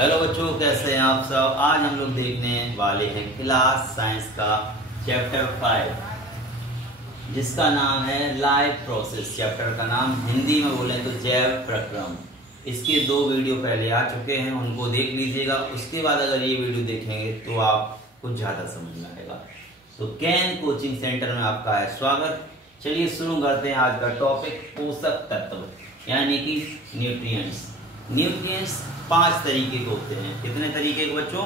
Hello बच्चों, कैसे हैं आप सब। आज हम लोग देखने वाले हैं क्लास साइंस का चैप्टर 5 जिसका नाम है लाइफ प्रोसेस। चैप्टर का नाम हिंदी में बोलें तो जैव प्रक्रम। इसके 2 वीडियो पहले आ चुके हैं, उनको देख लीजिएगा। उसके बाद अगर ये वीडियो देखेंगे तो आपको ज़्यादा समझ में आएगा। तो कैन कोचिंग सेंटर में आपका है स्वागत। चलिए शुरू करते हैं आज का टॉपिक, पोषक तत्व यानी कि न्यूट्रिएंट्स। न्यूट्रिएंट्स 5 तरीके के होते हैं। कितने तरीके के बच्चों?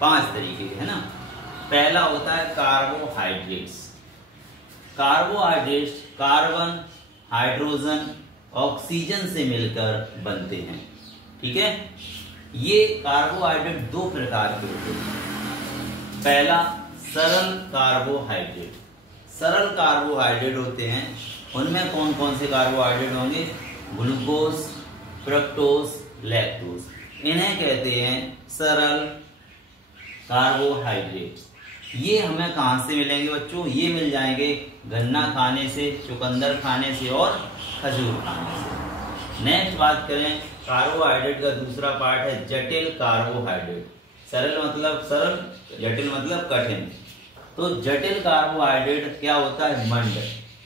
5 तरीके के, है ना। पहला होता है carbohydrates. Carbohydrates carbon, hydrogen, oxygen से मिलकर बनते हैं। ठीक है। ये कार्बोहाइड्रेट 2 प्रकार के होते हैं। पहला सरल कार्बोहाइड्रेट। सरल कार्बोहाइड्रेट होते हैं, उनमें कौन कौन से कार्बोहाइड्रेट होंगे? Glucose, fructose, lactose. इन्हें कहते हैं सरल कार्बोहाइड्रेट। ये हमें कहां से मिलेंगे बच्चों? ये मिल जाएंगे गन्ना खाने से, चुकंदर खाने से और खजूर खाने से। नेक्स्ट बात करें, कार्बोहाइड्रेट का दूसरा पार्ट है जटिल कार्बोहाइड्रेट। सरल मतलब सरल, जटिल मतलब कठिन। तो जटिल कार्बोहाइड्रेट क्या होता है?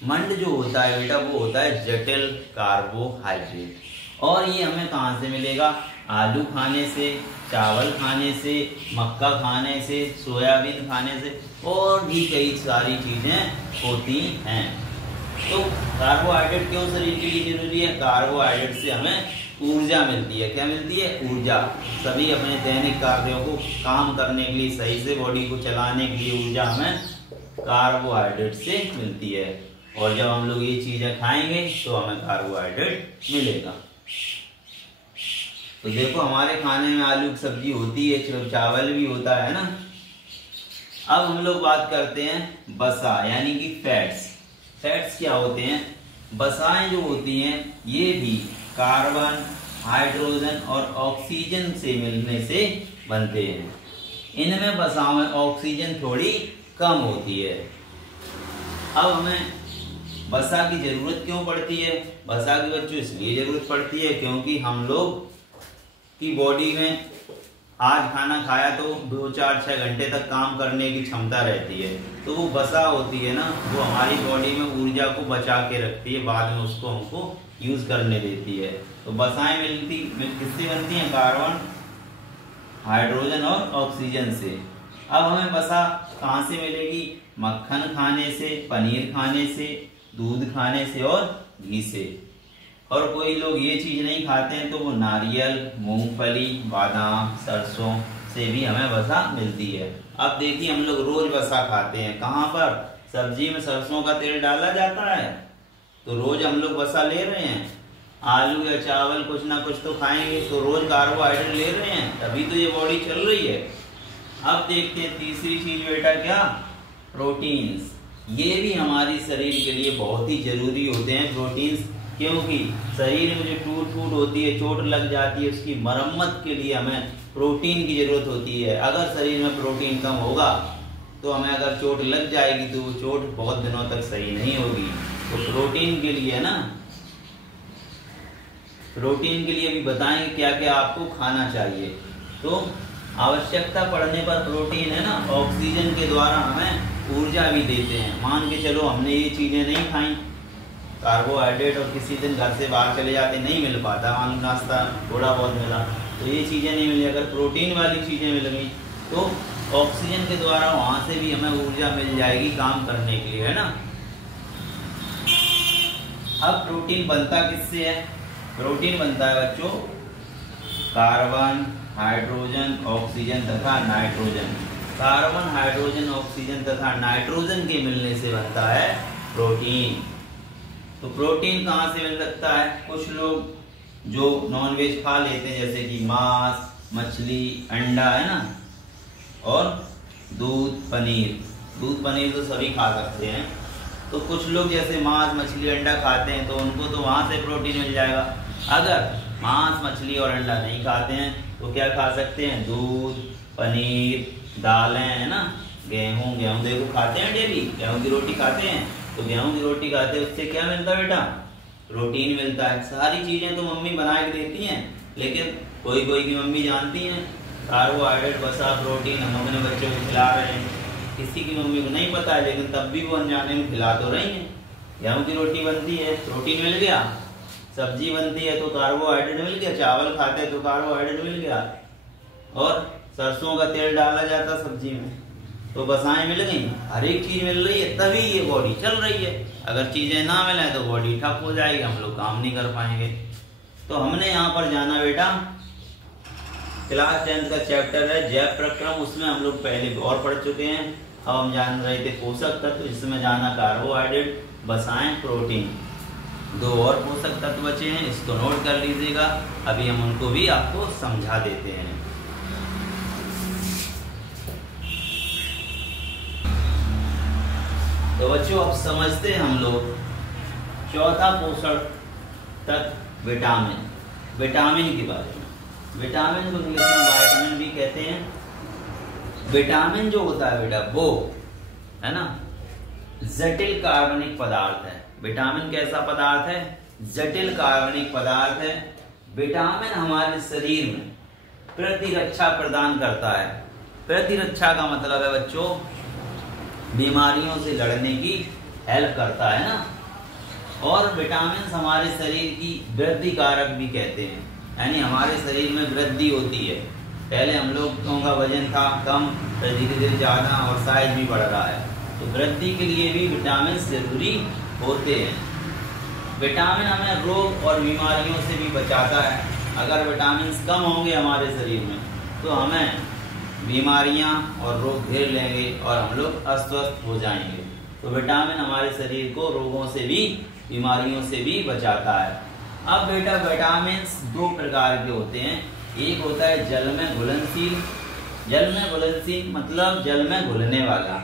मंड जो होता है बेटा वो होता है जटिल कार्बोहाइड्रेट। और ये हमें कहां से मिलेगा? आलू खाने से, चावल खाने से, मक्का खाने से, सोयाबीन खाने से और भी कई सारी चीजें होती हैं। तो कार्बोहाइड्रेट क्यों शरीर के लिए जरूरी है? कार्बोहाइड्रेट से हमें ऊर्जा मिलती है। क्या मिलती है? ऊर्जा। सभी अपने दैनिक कार्यों को काम करने के लिए, सही से बॉडी को चलाने के लिए ऊर्जा हमें कार्बोहाइड्रेट से मिलती है। और जब हम लोग ये चीजें खाएंगे तो हमें कार्बोहाइड्रेट मिलेगा। तो देखो हमारे खाने में आलू की सब्जी होती है, चावल भी होता है ना। अब हम लोग बात करते हैं वसा यानी कि फैट्स। फैट्स क्या होते हैं? वसाएं जो होती हैं ये भी कार्बन, हाइड्रोजन और ऑक्सीजन से मिलने से बनते हैं। इनमें वसाओं में ऑक्सीजन थोड़ी कम होती है। अब हमें वसा की जरूरत क्यों पड़ती है? वसा की बच्चों इसलिए जरूरत पड़ती है क्योंकि हम लोग की बॉडी में आज खाना खाया तो 2, 4, 6 घंटे तक काम करने की क्षमता रहती है। तो वो वसा होती है ना, वो हमारी बॉडी में ऊर्जा को बचा के रखती है, बाद में उसको हमको यूज करने देती है। तो वसाएं किससे बनती हैं? कार्बन, हाइड्रोजन और ऑक्सीजन से। अब हमें वसा कहाँ से मिलेगी? मक्खन खाने से, पनीर खाने से, दूध खाने से और घी से। और कोई लोग ये चीज नहीं खाते हैं तो वो नारियल, मूंगफली, बादाम, सरसों से भी हमें वसा मिलती है। अब देखिए हम लोग रोज वसा खाते हैं। कहाँ पर? सब्जी में सरसों का तेल डाला जाता है, तो रोज हम लोग वसा ले रहे हैं। आलू या चावल कुछ ना कुछ तो खाएंगे, तो रोज कार्बोहाइड्रेट ले रहे हैं, तभी तो ये बॉडी चल रही है। अब देखते हैं तीसरी चीज बेटा, क्या? प्रोटीन्स। ये भी हमारी शरीर के लिए बहुत ही जरूरी होते हैं प्रोटीन्स, क्योंकि शरीर में जो टूट होती है, चोट लग जाती है, उसकी मरम्मत के लिए हमें प्रोटीन की जरूरत होती है। अगर शरीर में प्रोटीन कम होगा तो हमें अगर चोट लग जाएगी तो वो चोट बहुत दिनों तक सही नहीं होगी। तो प्रोटीन के लिए ना, प्रोटीन के लिए भी बताएंगे क्या क्या आपको खाना चाहिए। तो आवश्यकता पड़ने पर प्रोटीन है ना, ऑक्सीजन के द्वारा हमें ऊर्जा भी देते हैं। मान के चलो हमने ये चीजें नहीं खाई, कार्बोहाइड्रेट, और किसी दिन घर से बाहर चले जाते, नहीं मिल पाता, मान नाश्ता थोड़ा बहुत मिला, तो ये चीजें नहीं मिली। अगर प्रोटीन वाली चीजें मिल गई तो ऑक्सीजन के द्वारा वहां से भी हमें ऊर्जा मिल जाएगी काम करने के लिए, है ना। अब प्रोटीन बनता किससे है? प्रोटीन बनता है बच्चों कार्बन, हाइड्रोजन, ऑक्सीजन तथा नाइट्रोजन। कार्बन, हाइड्रोजन, ऑक्सीजन तथा नाइट्रोजन के मिलने से बनता है प्रोटीन। तो प्रोटीन कहाँ से मिल सकता है? कुछ लोग जो नॉनवेज खा लेते हैं, जैसे कि मांस, मछली, अंडा, है ना, और दूध, पनीर। दूध पनीर तो सभी खा सकते हैं। तो कुछ लोग जैसे मांस, मछली, अंडा खाते हैं तो उनको तो वहां से प्रोटीन मिल जाएगा। अगर मांस, मछली और अंडा नहीं खाते हैं तो क्या खा सकते हैं? दूध, पनीर, दालें, है ना, गेहूं देखो खाते हैं डेली, गेहूं की रोटी खाते हैं। तो गेहूं की रोटी खाते हैं, उससे क्या मिलता है बेटा? प्रोटीन मिलता है। सारी चीजें तो मम्मी बना के देती हैं, लेकिन कोई कोई की मम्मी जानती हैं कार्बोहाइड्रेट, वसा, प्रोटीन हम अपने बच्चों को खिला रहे हैं। किसी की मम्मी को नहीं पता है, लेकिन तब भी वो अनजाने में खिला तो रही हैं। गेहूं की रोटी बनती है, प्रोटीन मिल गया, सब्जी बनती है तो कार्बोहाइड्रेट मिल गया, चावल खाते हैं तो कार्बोहाइड्रेट मिल गया, और सरसों का तेल डाला जाता सब्जी में तो वसाएं मिल गई। हर एक चीज मिल रही है, तभी ये बॉडी चल रही है। अगर चीजें ना मिले तो बॉडी ठप हो जाएगी, हम लोग काम नहीं कर पाएंगे। तो हमने यहाँ पर जाना बेटा, क्लास 10 का चैप्टर है जैव प्रक्रम, उसमें हम लोग पहले और पढ़ चुके हैं। अब हम जान रहे थे पोषक तत्व, जिसमें जाना कार्बोहाइड्रेट, वसाएं, प्रोटीन। 2 और पोषक तत्व बचे हैं, इसको नोट कर लीजिएगा। अभी हम उनको भी आपको समझा देते हैं। तो बच्चों अब समझते हैं हम लोग चौथा पोषक तत्व विटामिन, विटामिन के बारे में। विटामिन को इंग्लिश में विटामिन भी कहते हैं। विटामिन जो होता है बेटा वो है ना जटिल कार्बनिक पदार्थ है। विटामिन कैसा पदार्थ है? जटिल कार्बनिक पदार्थ है। विटामिन हमारे शरीर में प्रतिरक्षा प्रदान करता है। प्रतिरक्षा का मतलब है बच्चों बीमारियों से लड़ने की हेल्प करता है ना। और विटामिन हमारे शरीर की वृद्धि कारक भी कहते हैं, यानी हमारे शरीर में वृद्धि होती है। पहले हम लोगों का वजन था कम, फिर धीरे धीरे ज्यादा और साइज भी बढ़ रहा है, तो वृद्धि के लिए भी विटामिन जरूरी होते हैं। विटामिन हमें रोग और बीमारियों से भी बचाता है। अगर विटामिन कम होंगे हमारे शरीर में तो हमें बीमारियां और रोग घेर लेंगे और हम लोग अस्वस्थ हो जाएंगे। तो विटामिन हमारे शरीर को रोगों से भी, बीमारियों से भी बचाता है। अब बेटा विटामिन 2 प्रकार के होते हैं। एक होता है जल में घुलनशील, जल में घुलनशील मतलब जल में घुलने वाला।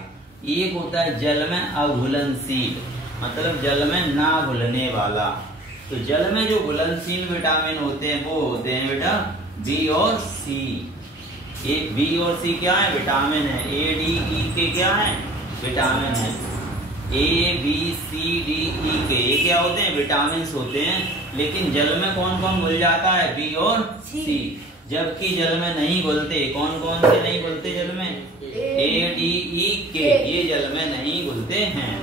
एक होता है जल में अघुलनशील, मतलब जल में ना घुलने वाला। तो जल में जो घुलनशील विटामिन होते हैं वो होते हैं बेटा बी और सी। ये बी और सी क्या है? विटामिन है। ए डी ई के क्या है? विटामिन है। A B C D E के ये क्या होते हैं? विटामिन होते हैं। लेकिन जल में कौन कौन घुल जाता है? बी और सी। जबकि जल में नहीं घुलते। कौन कौन से नहीं घुलते जल में? ए डी ई के, ये जल में नहीं घुलते हैं।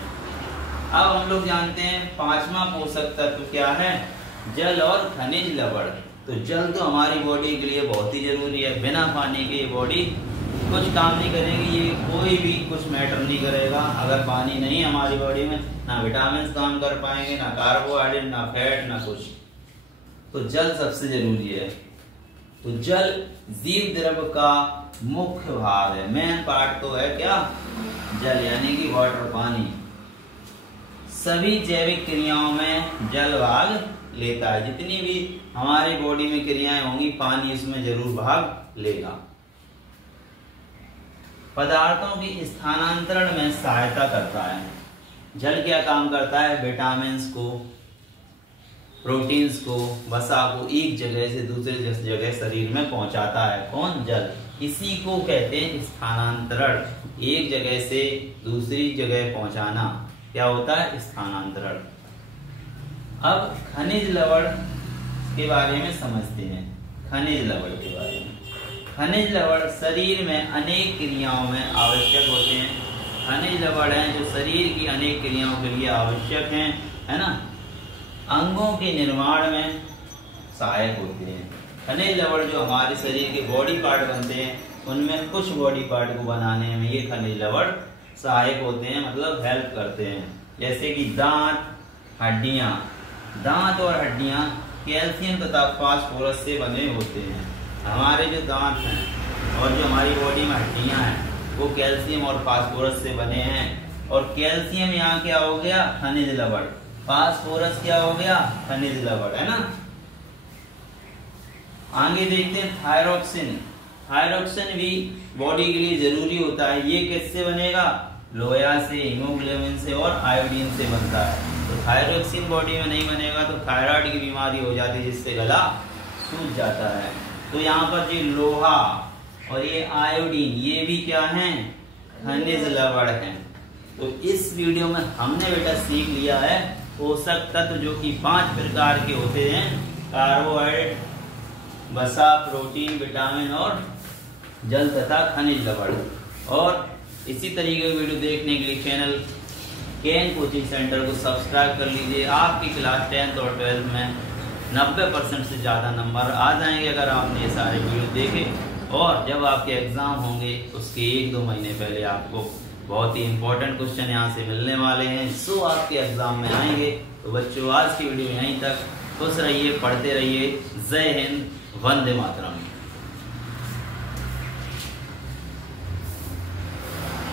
अब हम लोग जानते हैं 5वां पोषक तत्व क्या है? जल और खनिज लवण। तो जल तो हमारी बॉडी के लिए बहुत ही जरूरी है। बिना पानी के ये बॉडी कुछ काम नहीं करेगी, ये कोई भी कुछ मैटर नहीं करेगा। अगर पानी नहीं हमारी बॉडी में, ना विटामिन काम कर पाएंगे, ना कार्बोहाइड्रेट, ना फैट, ना कुछ। तो जल सबसे जरूरी है। तो जल जीव द्रव का मुख्य भाग है। मेन पार्ट तो है क्या? जल, यानी कि वाटर, पानी। सभी जैविक क्रियाओं में जल भाग लेता है। जितनी भी हमारी बॉडी में क्रियाएं होंगी पानी इसमें जरूर भाग लेगा। पदार्थों की स्थानांतरण में सहायता करता है। जल क्या काम करता है? विटामिन्स को, प्रोटीन्स को, वसा को एक जगह से दूसरे जगह शरीर में पहुंचाता है। कौन? जल। इसी को कहते हैं स्थानांतरण। एक जगह से दूसरी जगह पहुंचाना क्या होता है? स्थानांतरण। अब खनिज लवण के बारे में समझते हैं। खनिज लवण के बारे में, खनिज लवण शरीर में अनेक क्रियाओं में आवश्यक होते हैं। खनिज लवण हैं जो शरीर की अनेक क्रियाओं के लिए आवश्यक हैं, है ना। अंगों के निर्माण में सहायक होते हैं। खनिज लवण जो हमारे शरीर के बॉडी पार्ट बनते हैं, उनमें कुछ बॉडी पार्ट को बनाने में ये खनिज लवण सहायक होते हैं, मतलब हेल्प करते हैं। जैसे कि दांत, हड्डियां। दांत और हड्डियां कैल्शियम तथा फास्फोरस से बने होते हैं। हमारे जो दांत हैं और जो हमारी बॉडी में हड्डियां हैं वो कैल्शियम और फास्फोरस से बने हैं। और कैल्शियम यहाँ क्या हो गया? खनिज लवण। फास्फोरस क्या हो गया? खनिज लवण, है ना। आगे देखते हैं थायरोक्सिन। थायरोक्सिन भी बॉडी के लिए जरूरी होता है। ये किससे बनेगा? लोहा से, हीमोग्लोबिन से और आयोडीन से बनता है। तो थायरोक्सिन बॉडी में नहीं बनेगा तो थायराइड की बीमारी हो जाती है, जिससे गला सूज जाता है। तो यहाँ पर जो लोहा और ये आयोडीन, ये भी क्या है? खनिज लवण है। तो इस वीडियो में हमने बेटा सीख लिया है पोषक तत्व जो कि 5 प्रकार के होते हैं। कार्बोहाइड्रेट, वसा, प्रोटीन, विटामिन और जल तथा खनिज लवण। और इसी तरीके की वीडियो देखने के लिए चैनल केएन कोचिंग सेंटर को सब्सक्राइब कर लीजिए। आपकी क्लास 10th और 12th में 90% से ज़्यादा नंबर आ जाएंगे अगर आपने ये सारे वीडियो देखे। और जब आपके एग्ज़ाम होंगे उसके 1-2 महीने पहले आपको बहुत ही इंपॉर्टेंट क्वेश्चन यहाँ से मिलने वाले हैं जो आपके एग्ज़ाम में आएंगे। तो बच्चों, आज की वीडियो यहीं तक। खुश रहिए, पढ़ते रहिए। जय हिंद, वंदे मातरम।